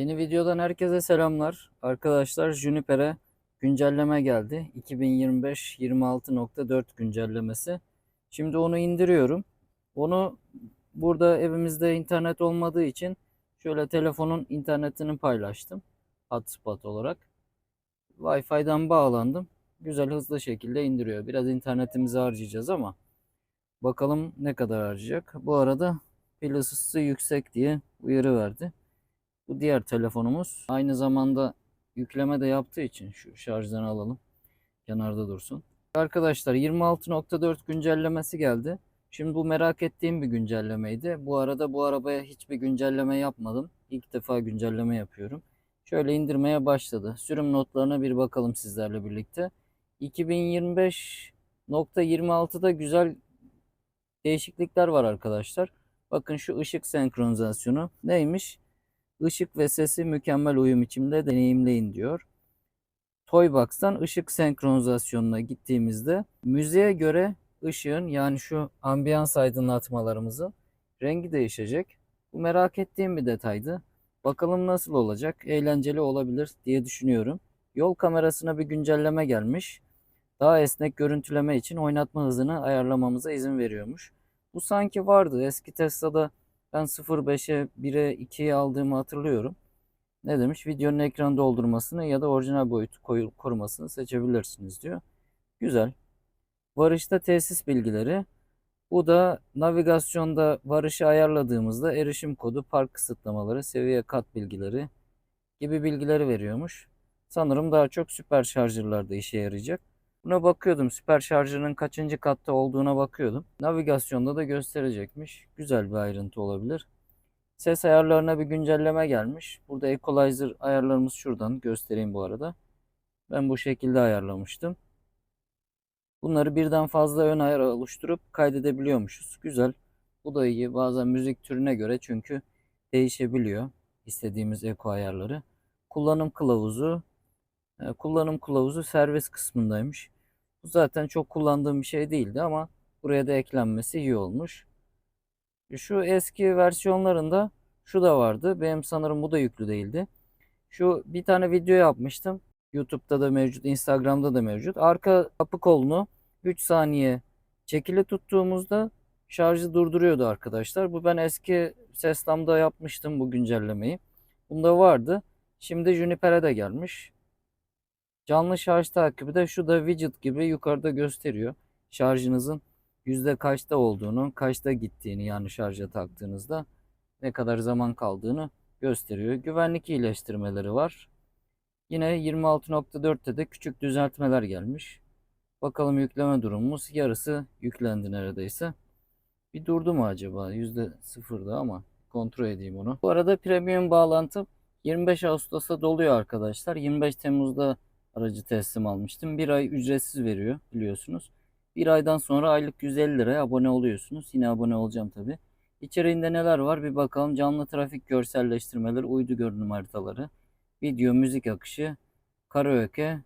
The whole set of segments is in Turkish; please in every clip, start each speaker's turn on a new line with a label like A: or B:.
A: Yeni videodan herkese selamlar. Arkadaşlar Juniper'e güncelleme geldi. 2025 26.4 güncellemesi. Şimdi onu indiriyorum. Onu burada evimizde internet olmadığı için şöyle telefonun internetini paylaştım. Hotspot olarak. Wi-Fi'den bağlandım. Güzel hızlı şekilde indiriyor. Biraz internetimizi harcayacağız ama bakalım ne kadar harcayacak. Bu arada pil ısısı yüksek diye uyarı verdi. Bu diğer telefonumuz. Aynı zamanda yükleme de yaptığı için şu şarjdan alalım. Kenarda dursun. Arkadaşlar 26.4 güncellemesi geldi. Şimdi bu merak ettiğim bir güncellemeydi. Bu arada bu arabaya hiçbir güncelleme yapmadım. İlk defa güncelleme yapıyorum. Şöyle indirmeye başladı. Sürüm notlarına bir bakalım sizlerle birlikte. 2025.26'da güzel değişiklikler var arkadaşlar. Bakın şu ışık senkronizasyonu neymiş? Işık ve sesi mükemmel uyum içinde deneyimleyin diyor. Toybox'tan ışık senkronizasyonuna gittiğimizde müziğe göre ışığın yani şu ambiyans aydınlatmalarımızın rengi değişecek. Bu merak ettiğim bir detaydı. Bakalım nasıl olacak? Eğlenceli olabilir diye düşünüyorum. Yol kamerasına bir güncelleme gelmiş. Daha esnek görüntüleme için oynatma hızını ayarlamamıza izin veriyormuş. Bu sanki vardı. Eski Tesla'da ben 0.5'e 1'e 2'ye aldığımı hatırlıyorum. Ne demiş? Videonun ekran doldurmasını ya da orijinal boyutu koyu- korumasını seçebilirsiniz diyor. Güzel. Varışta tesis bilgileri. Bu da navigasyonda varışı ayarladığımızda erişim kodu, park kısıtlamaları, seviye kat bilgileri gibi bilgileri veriyormuş. Sanırım daha çok süper şarjırlarda işe yarayacak. Buna bakıyordum. Süper şarjının kaçıncı katta olduğuna bakıyordum. Navigasyonda da gösterecekmiş. Güzel bir ayrıntı olabilir. Ses ayarlarına bir güncelleme gelmiş. Burada equalizer ayarlarımız şuradan göstereyim bu arada. Ben bu şekilde ayarlamıştım. Bunları birden fazla ön ayar oluşturup kaydedebiliyormuşuz. Güzel. Bu da iyi. Bazen müzik türüne göre çünkü değişebiliyor istediğimiz eko ayarları. Kullanım kılavuzu. E, Kullanım kılavuzu servis kısmındaymış. Bu zaten çok kullandığım bir şey değildi ama buraya da eklenmesi iyi olmuş. Şu eski versiyonlarında şu da vardı. Benim sanırım bu da yüklü değildi. Şu bir tane video yapmıştım. YouTube'da da mevcut, Instagram'da da mevcut. Arka kapı kolunu 3 saniye çekili tuttuğumuzda şarjı durduruyordu arkadaşlar. Bu ben eski Seslam'da yapmıştım bu güncellemeyi. Bunda vardı. Şimdi Juniper'e de gelmiş. Canlı şarj takibi de şu da widget gibi yukarıda gösteriyor. Şarjınızın yüzde kaçta olduğunu, kaçta gittiğini yani şarja taktığınızda ne kadar zaman kaldığını gösteriyor. Güvenlik iyileştirmeleri var. Yine 26.4'te de küçük düzeltmeler gelmiş. Bakalım yükleme durumumuz yarısı yüklendi neredeyse. Bir durdu mu acaba? Yüzde sıfırda ama kontrol edeyim onu. Bu arada premium bağlantım 25 Ağustos'ta doluyor arkadaşlar. 25 Temmuz'da aracı teslim almıştım. Bir ay ücretsiz veriyor biliyorsunuz. Bir aydan sonra aylık 150 liraya abone oluyorsunuz. Yine abone olacağım tabi. İçeriğinde neler var bir bakalım. Canlı trafik görselleştirmeleri, uydu görünüm haritaları, video, müzik akışı, karaoke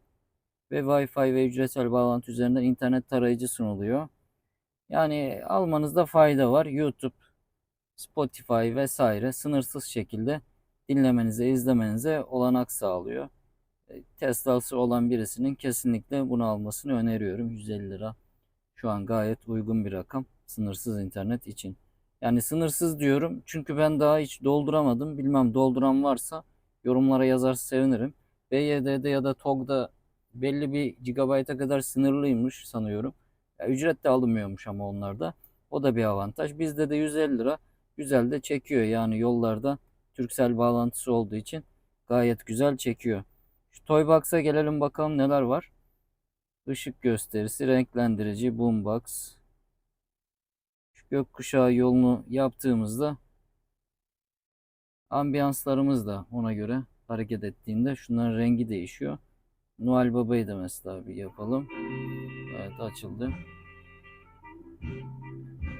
A: ve Wi-Fi ve ücretsel bağlantı üzerinden internet tarayıcı sunuluyor. Yani almanızda fayda var. YouTube, Spotify vesaire sınırsız şekilde dinlemenize, izlemenize olanak sağlıyor. E, Tesla'sı olan birisinin kesinlikle bunu almasını öneriyorum. 150 lira şu an gayet uygun bir rakam sınırsız internet için. Yani sınırsız diyorum çünkü ben daha hiç dolduramadım. Bilmem dolduran varsa yorumlara yazarsa sevinirim. BYD'de ya da TOG'da belli bir gigabayta kadar sınırlıymış sanıyorum. Ya, ücret de alınmıyormuş ama onlarda. O da bir avantaj. Bizde de 150 lira güzel de çekiyor yani yollarda Turkcell bağlantısı olduğu için gayet güzel çekiyor. Toybox'a gelelim bakalım neler var. Işık gösterisi, renklendirici, boombox. Şu gökkuşağı yolunu yaptığımızda ambiyanslarımız da ona göre hareket ettiğinde şunların rengi değişiyor. Noel Baba'yı da mesela bir yapalım. Evet açıldı.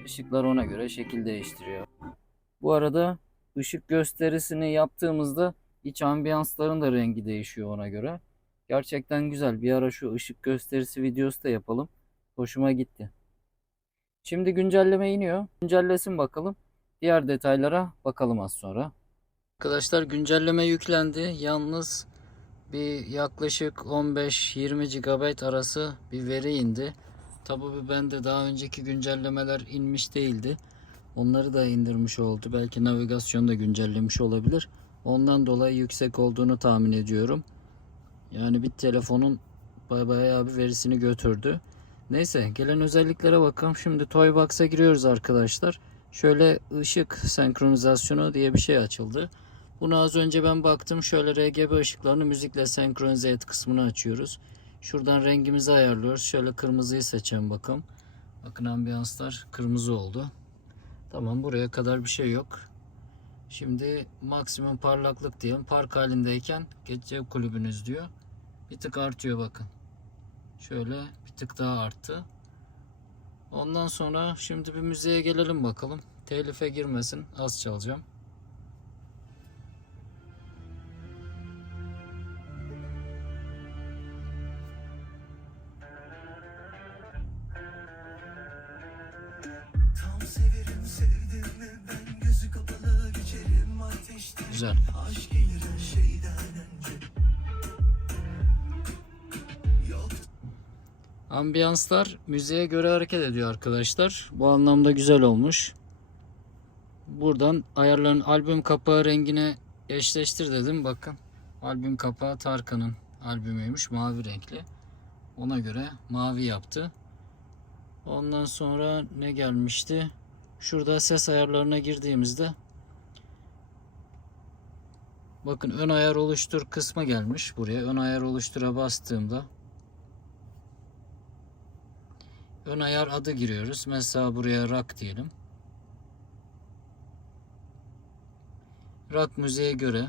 A: Işıklar ona göre şekil değiştiriyor. Bu arada ışık gösterisini yaptığımızda iç ambiyansların da rengi değişiyor ona göre. Gerçekten güzel. Bir ara şu ışık gösterisi videosu da yapalım. Hoşuma gitti. Şimdi güncelleme iniyor. Güncellesin bakalım. Diğer detaylara bakalım az sonra. Arkadaşlar güncelleme yüklendi. Yalnız bir yaklaşık 15-20 GB arası bir veri indi. Tabi bu bende daha önceki güncellemeler inmiş değildi. Onları da indirmiş oldu. Belki navigasyon da güncellemiş olabilir. Ondan dolayı yüksek olduğunu tahmin ediyorum. Yani bir telefonun bay- bayağı bir verisini götürdü. Neyse gelen özelliklere bakalım. Şimdi Toybox'a giriyoruz arkadaşlar. Şöyle ışık senkronizasyonu diye bir şey açıldı. Bunu az önce ben baktım. Şöyle RGB ışıklarını müzikle senkronize et kısmını açıyoruz. Şuradan rengimizi ayarlıyoruz. Şöyle kırmızıyı seçelim bakalım. Bakın ambiyanslar kırmızı oldu. Tamam buraya kadar bir şey yok. Şimdi maksimum parlaklık diyelim. Park halindeyken gece kulübünüz diyor. Bir tık artıyor bakın. Şöyle bir tık daha arttı. Ondan sonra şimdi bir müziğe gelelim bakalım. Telife girmesin. Az çalacağım. Ambiyanslar müziğe göre hareket ediyor arkadaşlar. Bu anlamda güzel olmuş. Buradan ayarların albüm kapağı rengine eşleştir dedim. Bakın albüm kapağı Tarkan'ın albümüymüş. Mavi renkli. Ona göre mavi yaptı. Ondan sonra ne gelmişti? Şurada ses ayarlarına girdiğimizde bakın ön ayar oluştur kısmı gelmiş buraya. Ön ayar oluştura bastığımda ön ayar adı giriyoruz. Mesela buraya rock diyelim. Rock müziğe göre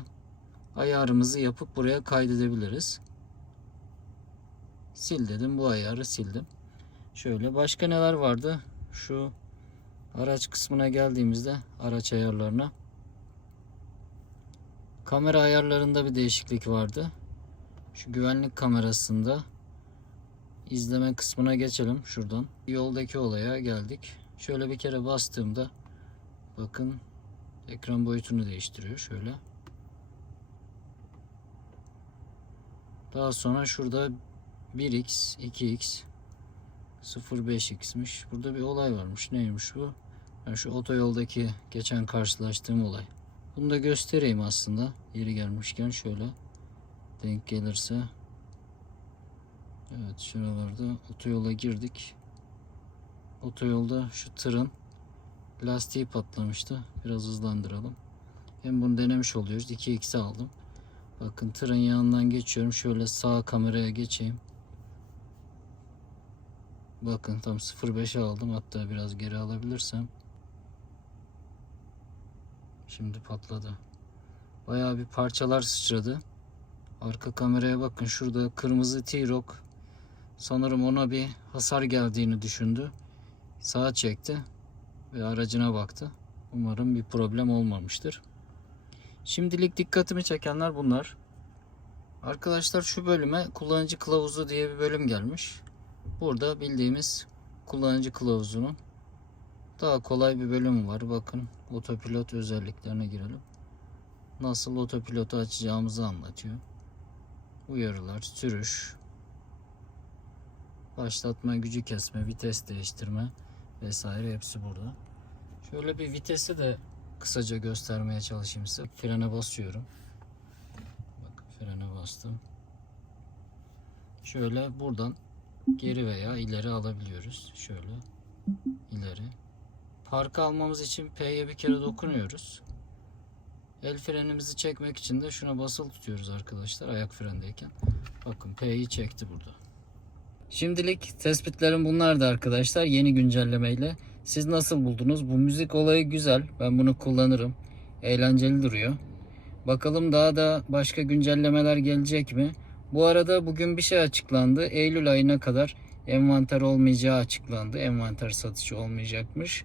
A: ayarımızı yapıp buraya kaydedebiliriz. Sil dedim. Bu ayarı sildim. Şöyle başka neler vardı? Şu araç kısmına geldiğimizde araç ayarlarına kamera ayarlarında bir değişiklik vardı. Şu güvenlik kamerasında izleme kısmına geçelim şuradan. Yoldaki olaya geldik. Şöyle bir kere bastığımda bakın ekran boyutunu değiştiriyor şöyle. Daha sonra şurada 1x, 2x, 0.5x'miş. Burada bir olay varmış. Neymiş bu? Yani şu otoyoldaki geçen karşılaştığım olay. Bunu da göstereyim aslında. Yeri gelmişken şöyle denk gelirse. Evet şuralarda otoyola girdik. Otoyolda şu tırın lastiği patlamıştı. Biraz hızlandıralım. Hem bunu denemiş oluyoruz. 2x'i aldım. Bakın tırın yanından geçiyorum. Şöyle sağ kameraya geçeyim. Bakın tam 0.5'e aldım. Hatta biraz geri alabilirsem. Şimdi patladı. Bayağı bir parçalar sıçradı. Arka kameraya bakın. Şurada kırmızı T-Roc. Sanırım ona bir hasar geldiğini düşündü. Sağa çekti ve aracına baktı. Umarım bir problem olmamıştır. Şimdilik dikkatimi çekenler bunlar. Arkadaşlar şu bölüme kullanıcı kılavuzu diye bir bölüm gelmiş. Burada bildiğimiz kullanıcı kılavuzunun daha kolay bir bölümü var. Bakın otopilot özelliklerine girelim. Nasıl otopilotu açacağımızı anlatıyor. Uyarılar, sürüş, başlatma, gücü kesme, vites değiştirme vesaire hepsi burada. Şöyle bir vitesi de kısaca göstermeye çalışayım size. Frene basıyorum. Bak frene bastım. Şöyle buradan geri veya ileri alabiliyoruz. Şöyle ileri. Parka almamız için P'ye bir kere dokunuyoruz. El frenimizi çekmek için de şuna basılı tutuyoruz arkadaşlar ayak frendeyken. Bakın P'yi çekti burada. Şimdilik tespitlerim bunlardı arkadaşlar yeni güncellemeyle. Siz nasıl buldunuz? Bu müzik olayı güzel. Ben bunu kullanırım. Eğlenceli duruyor. Bakalım daha da başka güncellemeler gelecek mi? Bu arada bugün bir şey açıklandı. Eylül ayına kadar envanter olmayacağı açıklandı. Envanter satışı olmayacakmış.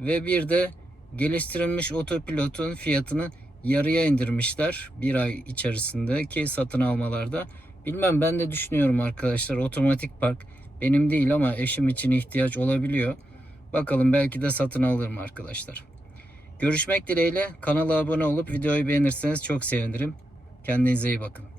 A: Ve bir de geliştirilmiş otopilotun fiyatını yarıya indirmişler bir ay içerisindeki satın almalarda. Bilmem ben de düşünüyorum arkadaşlar otomatik park benim değil ama eşim için ihtiyaç olabiliyor. Bakalım belki de satın alırım arkadaşlar. Görüşmek dileğiyle kanala abone olup videoyu beğenirseniz çok sevinirim. Kendinize iyi bakın.